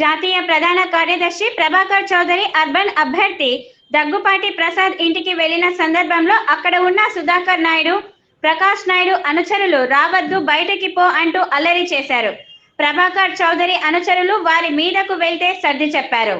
జాతీయ ప్రధాన కార్యదర్శి ప్రభాకర్ చౌదరి అర్బన్ అభ్యర్థి దగ్గుపాటి ప్రసాద్ ఇంటికి వెళ్లిన సందర్భంలో అక్కడ ఉన్న సుధాకర్ నాయుడు, ప్రకాష్ నాయుడు అనుచరులు రావద్దు బయటికి పో అంటూ అల్లరి చేశారు. ప్రభాకర్ చౌదరి అనుచరులు వారి మీదకు వెళ్తే సర్ది చెప్పారు.